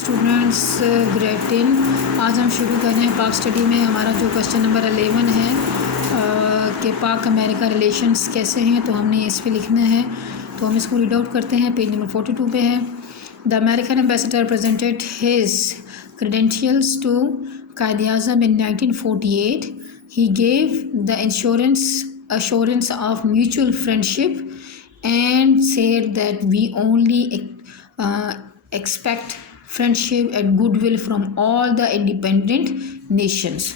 Students grade 10 आज हम शुरू कर रहे हैं पाक स्टडी में। हमारा जो क्वेश्चन नंबर 11 है कि पाक अमेरिका रिलेशंस कैसे हैं, तो हमने इस पे लिखना है। तो हम इसको रीड आउट करते हैं। पेज नंबर 42 पे है। The American ambassador presented his credentials to Quaid-e-Azam in 1948. He gave the assurance of mutual friendship and said that we only expect friendship and goodwill from all the independent nations.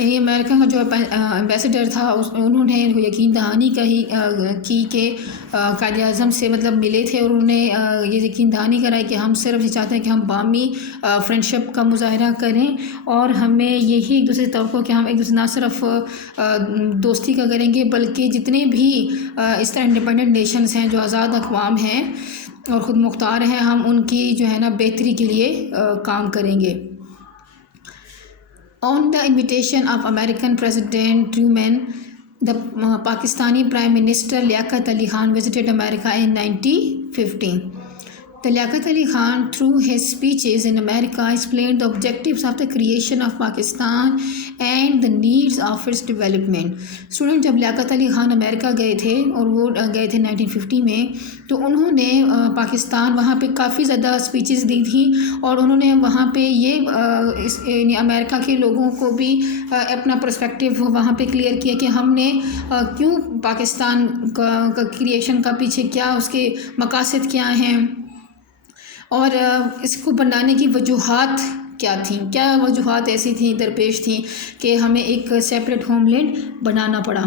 यानी अमेरिका का जो एम्बेसडर था उन्होंने यकीन दहानी की कि कायद-ए-आज़म से मतलब मिले थे और उन्होंने ये यकीन दहानी कराई कि हम सिर्फ ये चाहते हैं कि हम बामी फ्रेंडशिप का मुजाहरा करें और हमें यही एक दूसरे तौर कि हम एक दूसरे ना सिर्फ दोस्ती का करेंगे बल्कि जितने भी इस तरह इंडिपेंडेंट नेशंस हैं जो आज़ाद अक़वाम हैं और ख़ुद मुख्तार हैं, हम उनकी जो है ना बेहतरी के लिए काम करेंगे। On the invitation of American President Truman, the Pakistani Prime Minister Liaquat Ali Khan visited America in 1950. The Liaquat Ali Khan, through his speeches in America, explained the objectives of the creation of Pakistan and the needs of its development. Student जब लियाकत अली ख़ान अमेरिका गए थे और वो गए थे 1950 में, तो उन्होंने पाकिस्तान वहाँ पे काफ़ी ज़्यादा स्पीचेस दी थी और उन्होंने वहाँ पे ये अमेरिका के लोगों को भी अपना पर्सपेक्टिव वहाँ पे क्लियर किया कि हमने क्यों पाकिस्तान का क्रिएशन का पीछे क्या उसके मकासद क्या हैं और इसको बनाने की वजूहात क्या थी, क्या वजूहात ऐसी थी दरपेश थी कि हमें एक सेपरेट होमलैंड बनाना पड़ा,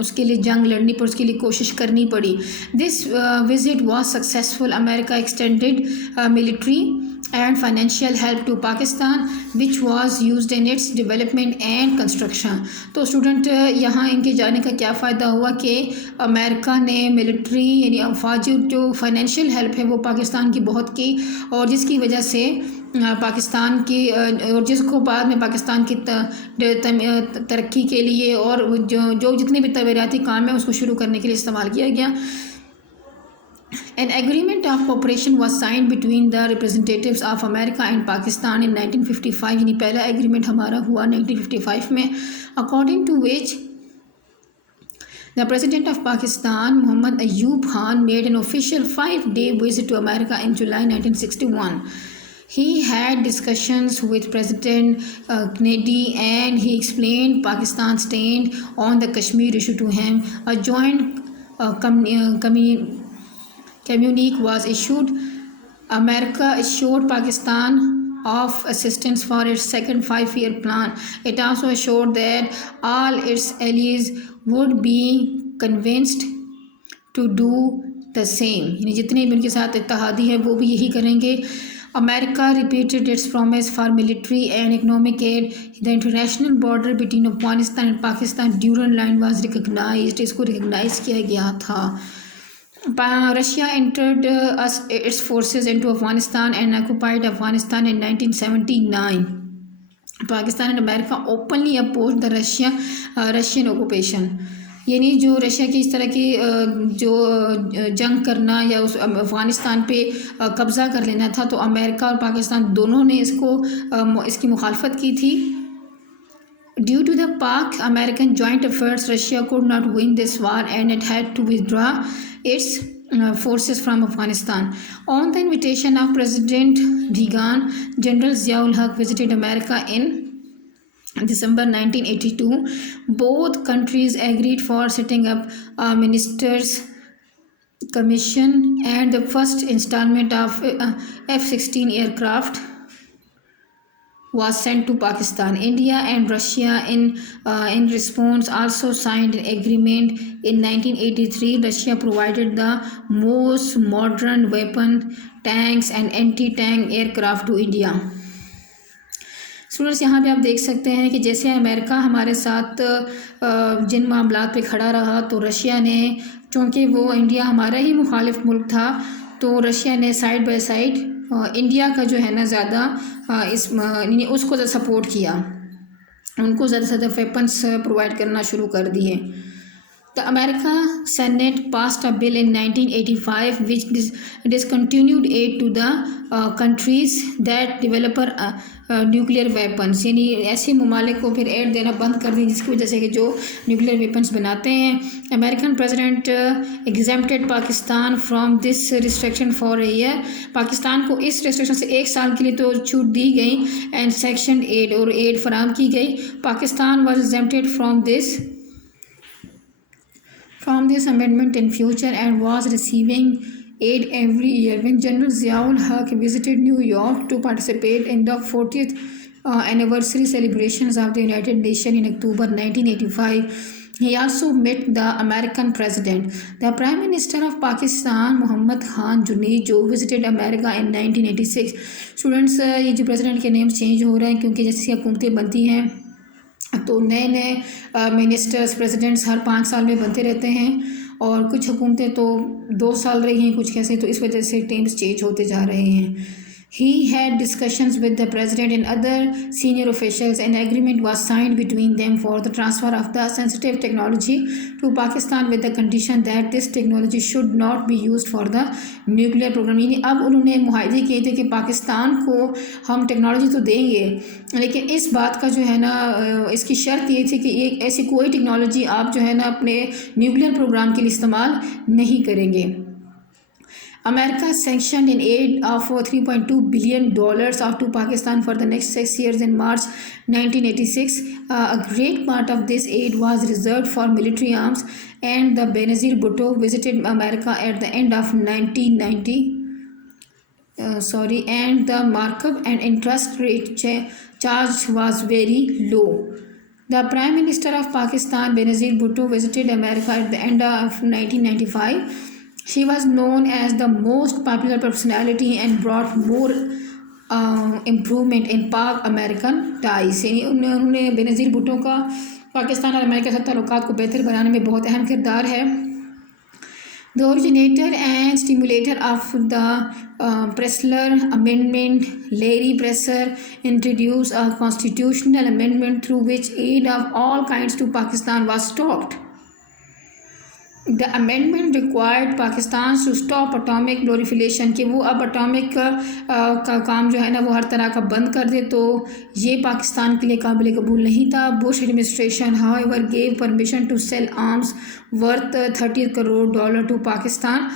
उसके लिए जंग लड़नी पड़ी, उसके लिए कोशिश करनी पड़ी। This visit was successful. America extended military and financial help to Pakistan which was used in its development and construction. तो स्टूडेंट यहाँ इनके जाने का क्या फ़ायदा हुआ कि अमेरिका ने मिलिट्री यानी अफवाजी जो फाइनेंशियल हेल्प है वो पाकिस्तान की बहुत की और जिसकी वजह से पाकिस्तान की और जिसको बाद में पाकिस्तान की तरक्की के लिए और जो जितने भी तवीराती काम है उसको शुरू करने के लिए इस्तेमाल किया गया। An agreement of cooperation was signed between the representatives of America and Pakistan in 1955. यानी पहला एग्रीमेंट हमारा हुआ 1955 में, according to which the President of Pakistan, Muhammad Ayub Khan, made an official 5-day visit to America in July 1961. He had discussions with President Kennedy and he explained Pakistan's stand on the Kashmir issue to him. A joint communique was issued. America assured Pakistan of assistance for its second 5-year plan. It also assured that all its allies would be convinced to do the same. यानी जितने भी उनके साथ इत्तेहादी हैं वो भी यही करेंगे। America repeated its promise for military and economic aid. The international border between Afghanistan and Pakistan Durand Line was recognized. इसको रिकगनाइज किया गया था। Russia entered its forces into Afghanistan and occupied Afghanistan in 1979. Pakistan and America openly opposed the Russian occupation. यानी जो रशिया की इस तरह की जो जंग करना या उस अफ़गानिस्तान पे कब्ज़ा कर लेना था, तो अमेरिका और पाकिस्तान दोनों ने इसकी मुखालफत की थी। Due to the Pak-American joint efforts, Russia could not win this war and it had to withdraw its forces from Afghanistan. On the invitation of President Reagan, General Ziaul Haq visited America in December 1982. Both countries agreed for setting up a ministers' commission and the first installment of F-16 aircraft was sent to Pakistan. India and Russia in response also signed an agreement in 1983. Russia provided the most modern weapon, tanks and anti-tank aircraft to India. Students यहाँ पे आप देख सकते हैं कि जैसे अमेरिका हमारे साथ जिन मामलात पे खड़ा रहा, तो रशिया ने, चूँकि वो इंडिया हमारा ही मुखालिफ मुल्क था, तो रशिया ने साइड बाय साइड इंडिया का जो है ना ज़्यादा उसको ज़्यादा सपोर्ट किया, उनको ज़्यादा से ज़्यादा वेपन्स प्रोवाइड करना शुरू कर दिए। The America Senate passed a bill in 1985 which discontinued aid to the countries that develop nuclear weapons, यानी ऐसे ममालिक को फिर एड देना बंद कर दी जिसकी वजह से कि जो न्यूक्लियर वेपन्स बनाते हैं. American president exempted Pakistan from this restriction for a year. Pakistan को इस रिस्ट्रिक्शन से 1 साल के लिए तो छूट दी गई एंड सेक्शन एड और एड फराहम की गई. Pakistan was exempted from this amendment in future and was receiving aid every year. When General Ziaul Haq visited New York to participate in the 40th anniversary celebrations of the United Nations in October 1985, he also met the American president. The Prime Minister of Pakistan, Muhammad Khan Junaid, जो visited America in 1986. स्टूडेंट्स, ये जो प्रेसिडेंट के names change हो रहे हैं क्योंकि जैसे हुकूमतें बनती हैं तो नए नए मिनिस्टर्स प्रेसिडेंट्स हर 5 साल में बनते रहते हैं और कुछ हुकूमतें तो 2 साल रही हैं, कुछ कैसे, तो इस वजह से टेम्स चेंज होते जा रहे हैं. He had discussions with the president and other senior officials. An agreement was signed between them for the transfer of the sensitive technology to Pakistan with the condition that this technology should not be used for the nuclear program. यानी अब उन्होंने मुआहदे किए थे कि पाकिस्तान को हम टेक्नोलॉजी तो देंगे लेकिन इस बात का जो है ना इसकी शर्त ये थी कि ये ऐसी कोई टेक्नोलॉजी आप जो है ना अपने न्यूक्लियर प्रोग्राम के लिए इस्तेमाल नहीं करेंगे. America sanctioned an aid of $3.2 billion out to Pakistan for the next 6 years in March 1986. A great part of this aid was reserved for military arms, and the Benazir Bhutto visited America at the end of 1990. And the markup and interest rate charge was very low. The Prime Minister of Pakistan, Benazir Bhutto, visited America at the end of 1995. She was known as the most popular personality and brought more improvement in Pak-American ties. यानी उन्होंने बेनज़ीर भुट्टो का पाकिस्तान और अमेरिका के साथ ताल्लुकात को बेहतर बनाने में बहुत अहम किरदार है. The originator and stimulator of the Pressler Amendment, Larry Presser, introduced a constitutional amendment through which aid of all kinds to Pakistan was stopped. The amendment required Pakistan to stop atomic proliferation, कि वो अब एटॉमिक का काम जो है ना वो हर तरह का बंद कर दे, तो ये पाकिस्तान के लिए काबिल कबूल नहीं था. Bush administration however gave permission to sell arms worth $30 crore to Pakistan.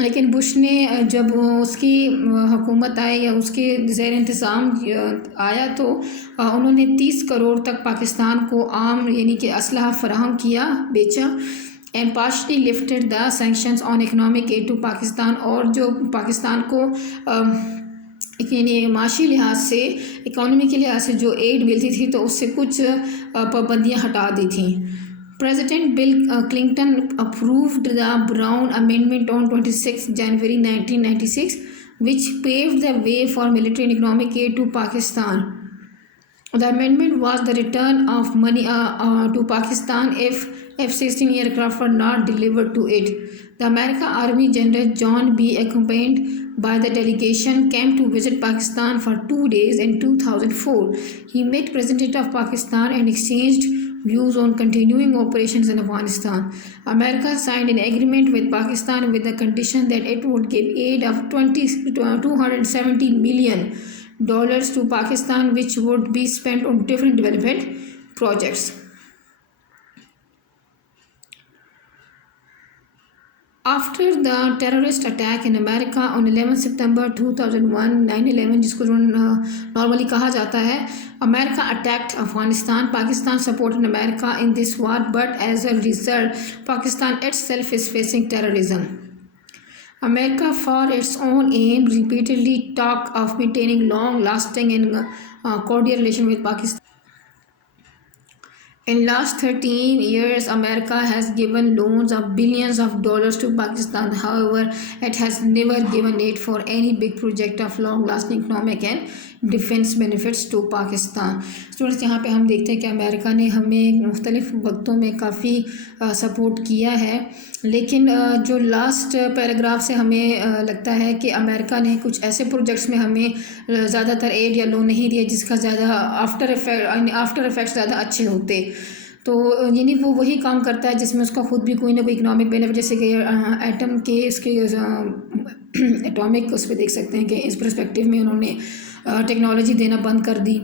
लेकिन बुश ने जब उसकी हुकूमत आई या उसके ज़ेर इंतज़ाम आया तो उन्होंने 30 करोड़ तक पाकिस्तान को आम यानी कि असलहा फराहम किया, बेचा, and partially lifted the sanctions on economic aid to Pakistan. और जो पाकिस्तान को यानी माशी लिहाज से, इकोनॉमी के लिहाज से जो एड मिलती थी तो उससे कुछ पाबंदियाँ हटा दी थी. President Bill Clinton approved the Brown Amendment on 26 January 1996, which paved the way for military and economic aid to Pakistan. The amendment was the return of money to Pakistan if F-16 aircraft were not delivered to it. The American Army General John B. accompanied by the delegation came to visit Pakistan for 2 days in 2004. He met President of Pakistan and exchanged views on continuing operations in Afghanistan. America signed an agreement with Pakistan with the condition that it would give aid of $270 million to Pakistan, which would be spent on different development projects. After the terrorist attack in America on 11 September 2001, 9/11 जिसको नॉर्मली कहा जाता है, America attacked Afghanistan. Pakistan supported America in this war, but as a result, Pakistan itself is facing terrorism. America, for its own aim, repeatedly talked of maintaining long-lasting and cordial relations with Pakistan. In last 13 years, America has given loans of billions of dollars to Pakistan. However, it has never given aid for any big project of long-lasting economic and defence benefits to Pakistan. Students, यहाँ पे हम देखते हैं कि अमेरिका ने हमें मुख्तलिफ़ वक्तों में काफ़ी सपोर्ट किया है, लेकिन जो लास्ट पैराग्राफ से हमें लगता है कि अमेरिका ने कुछ ऐसे प्रोजेक्ट्स में हमें ज़्यादातर एड या लोन नहीं दिया जिसका ज़्यादा आफ्टर इफ़ेक्ट्स ज़्यादा अच्छे होते. तो यानी वो वही काम करता है जिसमें उसका खुद भी कोई ना कोई इकोनॉमिक बेनिफिट, जैसे कि एटम के इसके एटॉमिक उस पर देख सकते हैं कि इस पर्सपेक्टिव में उन्होंने टेक्नोलॉजी देना बंद कर दी।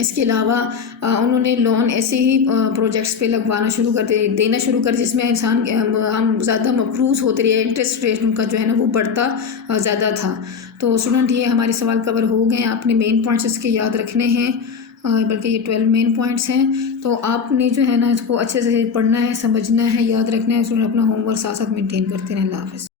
इसके अलावा उन्होंने लोन ऐसे ही प्रोजेक्ट्स पे लगवाना शुरू कर देना शुरू कर, जिसमें इंसान हम ज़्यादा मफरूज़ होते रहे, इंटरेस्ट रेट उनका जो है ना वो बढ़ता ज़्यादा था। तो स्टूडेंट ये हमारे सवाल कवर हो गए। आपने मेन पॉइंट्स इसके याद रखने हैं, बल्कि ये 12 मेन पॉइंट्स हैं। तो आपने जो है ना इसको अच्छे से पढ़ना है, समझना है, याद रखना है। स्टूडेंट अपना होमवर्क साथ साथ मेंटेन करते रहें। अल्लाह हाफ़िज़।